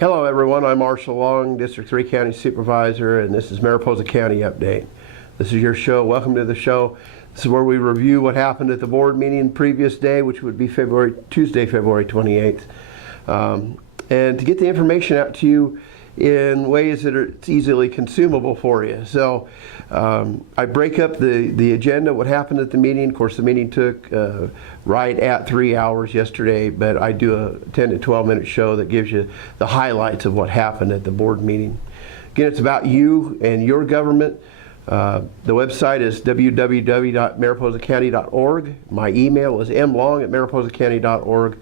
Hello everyone, I'm Marshall Long, District 3 County Supervisor, and this is Mariposa County Update. This is your show. Welcome to the show. This is where we review what happened at the board meeting previous day, which would be Tuesday, February 28th. And to get the information out to you in ways that are easily consumable for you. So I break up the agenda, what happened at the meeting. Of course, the meeting took right at 3 hours yesterday, but I do a 10 to 12 minute show that gives you the highlights of what happened at the board meeting. Again, it's about you and your government. The website is www.mariposacounty.org. My email is mlong@mariposacounty.org.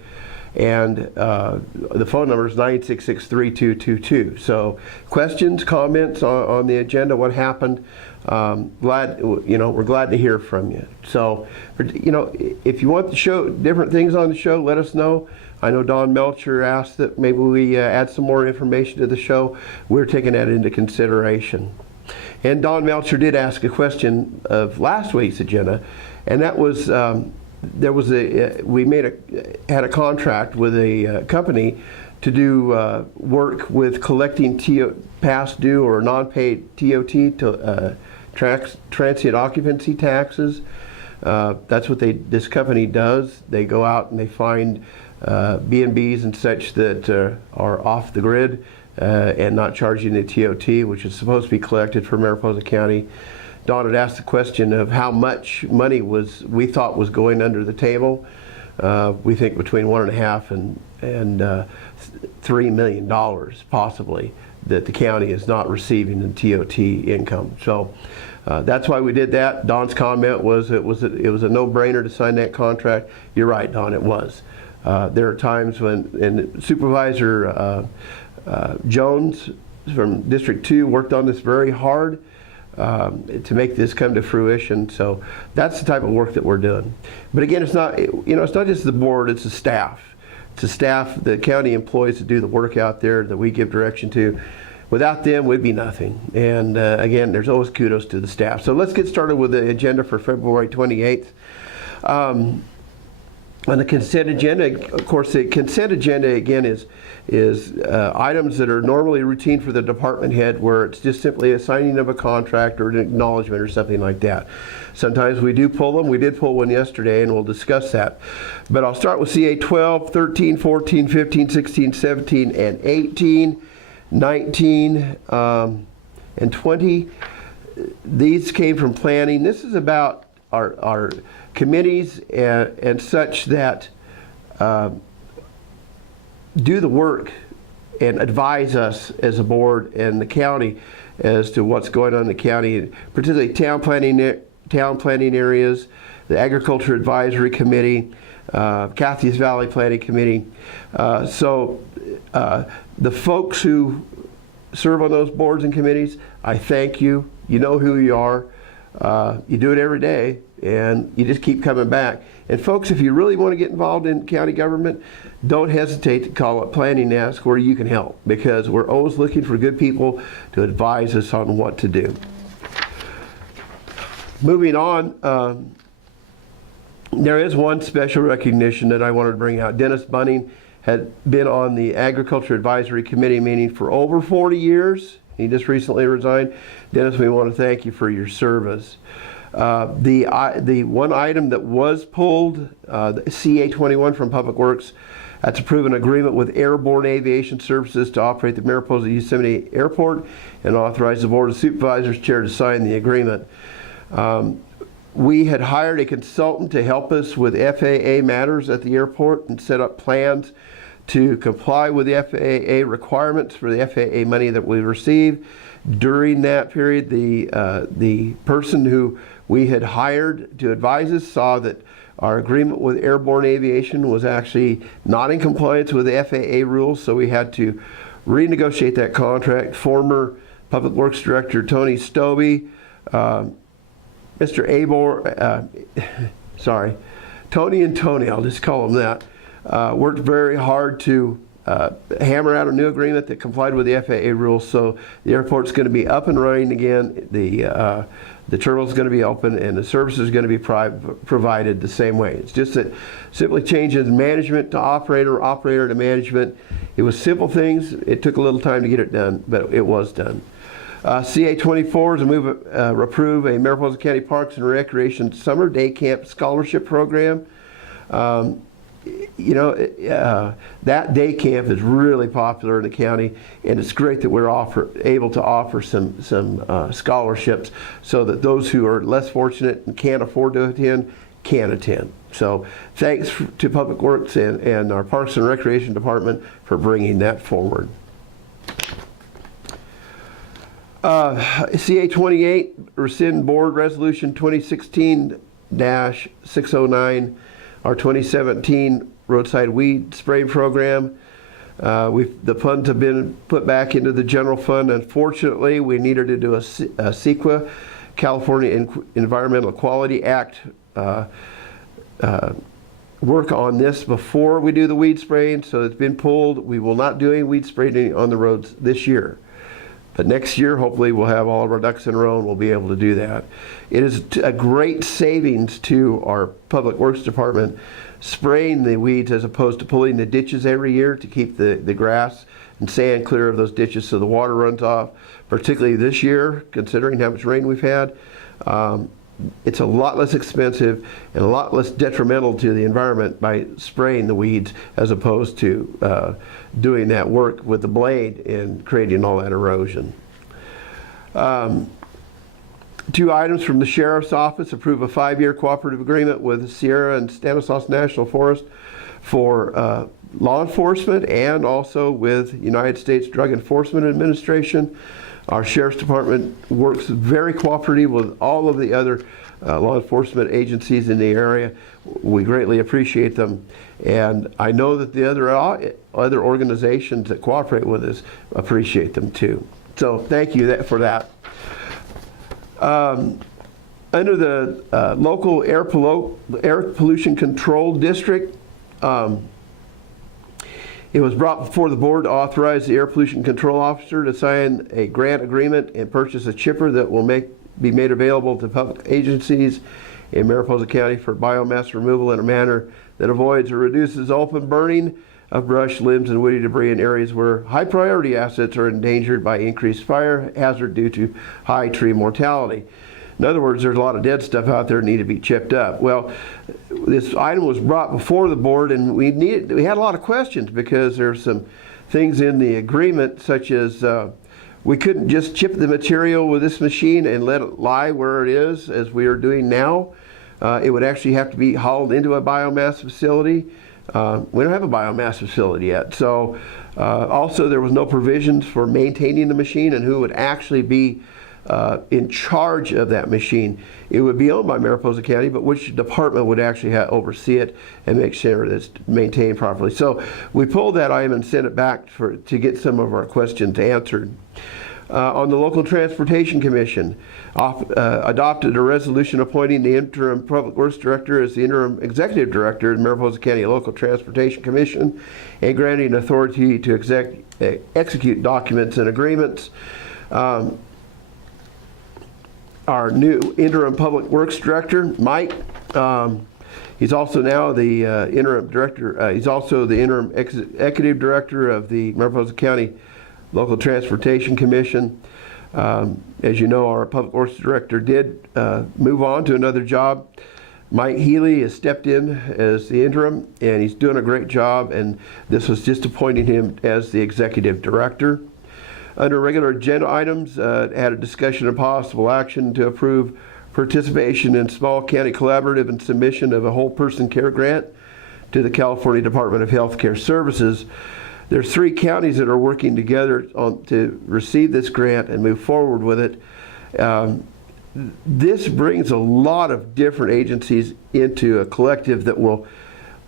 And the phone number is 966-3222. So questions, comments on the agenda, what happened, we're glad to hear from you. So, if you want the show, different things on the show, let us know. I know Don Melcher asked that maybe we add some more information to the show. We're taking that into consideration. And Don Melcher did ask a question of last week's agenda, and that was, we had a contract with a company to do work with collecting past due or non-paid TOT, transient occupancy taxes. That's what this company does. They go out and they find B&Bs and such that are off the grid and not charging the TOT, which is supposed to be collected for Mariposa County. Don had asked the question of how much money we thought was going under the table. We think between $1.5 and $3 million possibly that the county is not receiving in TOT income. So that's why we did that. Don's comment was it was a no-brainer to sign that contract. You're right, Don, it was. There are times when Supervisor Jones from District 2 worked on this very hard to make this come to fruition. So that's the type of work that we're doing. But again, it's not just the board, it's the staff. It's the staff, the county employees that do the work out there that we give direction to. Without them, we'd be nothing. And again, there's always kudos to the staff. So let's get started with the agenda for February 28th. On the consent agenda, of course, the consent agenda again is items that are normally routine for the department head, where it's just simply a signing of a contract or an acknowledgement or something like that. Sometimes we do pull them. We did pull one yesterday, and we'll discuss that. But I'll start with CA 12, 13, 14, 15, 16, 17, and 18, 19, and 20. These came from planning. This is about our committees and such that do the work and advise us as a board and the county as to what's going on in the county, particularly town planning areas, the Agriculture Advisory Committee, Cathy's Valley Planning Committee. So the folks who serve on those boards and committees, I thank you. You know who you are. You do it every day, and you just keep coming back. And folks, if you really want to get involved in county government, don't hesitate to call up planning and ask where you can help, because we're always looking for good people to advise us on what to do. Moving on, there is one special recognition that I wanted to bring out. Dennis Bunning had been on the Agriculture Advisory Committee meeting for over 40 years. He just recently resigned. Dennis, we want to thank you for your service. The one item that was pulled, CA 21 from Public Works, that's approve an agreement with Airborne Aviation Services to operate the Mariposa Yosemite Airport and authorize the Board of Supervisors chair to sign the agreement. We had hired a consultant to help us with FAA matters at the airport and set up plans to comply with the FAA requirements for the FAA money that we received. During that period, the person who we had hired to advise us saw that our agreement with Airborne Aviation was actually not in compliance with the FAA rules, so we had to renegotiate that contract. Former Public Works Director Tony Stobie, Mr. Abor, Tony and Tony, I'll just call him that, worked very hard to hammer out a new agreement that complied with the FAA rules. So the airport's going to be up and running again. The terminal is going to be open, and the service is going to be provided the same way. It's just that simply changes management to operator, operator to management. It was simple things. It took a little time to get it done, but it was done. CA-24 is approve a Mariposa County Parks and Recreation Summer Day Camp Scholarship Program. That day camp is really popular in the county, and it's great that we're able to offer some scholarships so that those who are less fortunate and can't afford to attend can attend. So thanks to Public Works and our Parks and Recreation Department for bringing that forward. CA-28, rescind Board Resolution 2016-609, our 2017 roadside weed spray program. The funds have been put back into the general fund. Unfortunately, we needed to do a CEQA, California Environmental Quality Act, work on this before we do the weed spraying, so it's been pulled. We will not do any weed spraying on the roads this year. But next year, hopefully, we'll have all of our ducks in a row and we'll be able to do that. It is a great savings to our Public Works Department spraying the weeds as opposed to pulling the ditches every year to keep the grass and sand clear of those ditches so the water runs off, particularly this year, considering how much rain we've had. It's a lot less expensive and a lot less detrimental to the environment by spraying the weeds as opposed to doing that work with the blade and creating all that erosion. 2 items from the Sheriff's Office: approve a 5-year cooperative agreement with Sierra and Stanislaus National Forest for law enforcement and also with United States Drug Enforcement Administration. Our Sheriff's Department works very cooperatively with all of the other law enforcement agencies in the area. We greatly appreciate them, and I know that the other organizations that cooperate with us appreciate them too. So thank you for that. Under the local air pollution control district, it was brought before the board to authorize the air pollution control officer to sign a grant agreement and purchase a chipper that will be made available to public agencies in Mariposa County for biomass removal in a manner that avoids or reduces open burning of brush, limbs, and woody debris in areas where high priority assets are endangered by increased fire hazard due to high tree mortality. In other words, there's a lot of dead stuff out there that need to be chipped up. Well, this item was brought before the board, and we had a lot of questions because there's some things in the agreement, such as we couldn't just chip the material with this machine and let it lie where it is, as we are doing now. It would actually have to be hauled into a biomass facility. We don't have a biomass facility yet. So also there was no provisions for maintaining the machine and who would actually be in charge of that machine. It would be owned by Mariposa County, but which department would actually oversee it and make sure that it's maintained properly. So we pulled that item and sent it back to get some of our questions answered. On the Local Transportation Commission, adopted a resolution appointing the interim Public Works Director as the interim Executive Director of Mariposa County Local Transportation Commission and granting authority to execute documents and agreements. Our new interim Public Works Director, Mike, he's also now the interim director. He's also the interim executive director of the Mariposa County Local Transportation Commission. As you know, our Public Works Director did move on to another job. Mike Healy has stepped in as the interim, and he's doing a great job, and this was just appointing him as the executive director. Under regular agenda items, had a discussion of possible action to approve participation in small county collaborative and submission of a whole person care grant to the California Department of Healthcare Services. There's 3 counties that are working together to receive this grant and move forward with it. This brings a lot of different agencies into a collective that will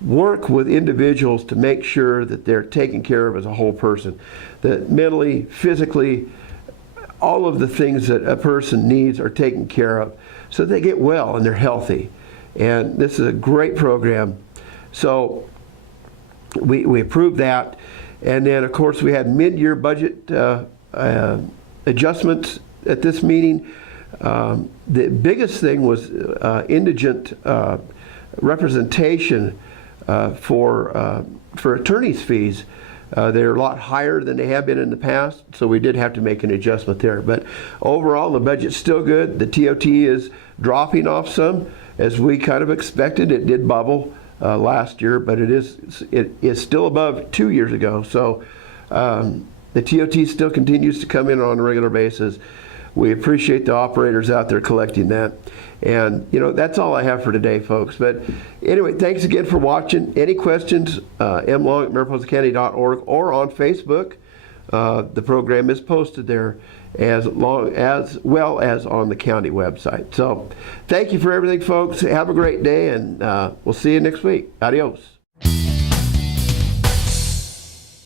work with individuals to make sure that they're taken care of as a whole person, that mentally, physically, all of the things that a person needs are taken care of so they get well and they're healthy. And this is a great program. So we approved that. And then, of course, we had mid-year budget adjustments at this meeting. The biggest thing was indigent representation for attorney's fees. They're a lot higher than they have been in the past, so we did have to make an adjustment there. But overall, the budget's still good. The TOT is dropping off some, as we kind of expected. It did bubble last year, but it is still above 2 years ago. So the TOT still continues to come in on a regular basis. We appreciate the operators out there collecting that. And, that's all I have for today, folks. But anyway, thanks again for watching. Any questions, mlong@mariposacounty.org or on Facebook. The program is posted there as well as on the county website. So thank you for everything, folks. Have a great day, and we'll see you next week. Adios.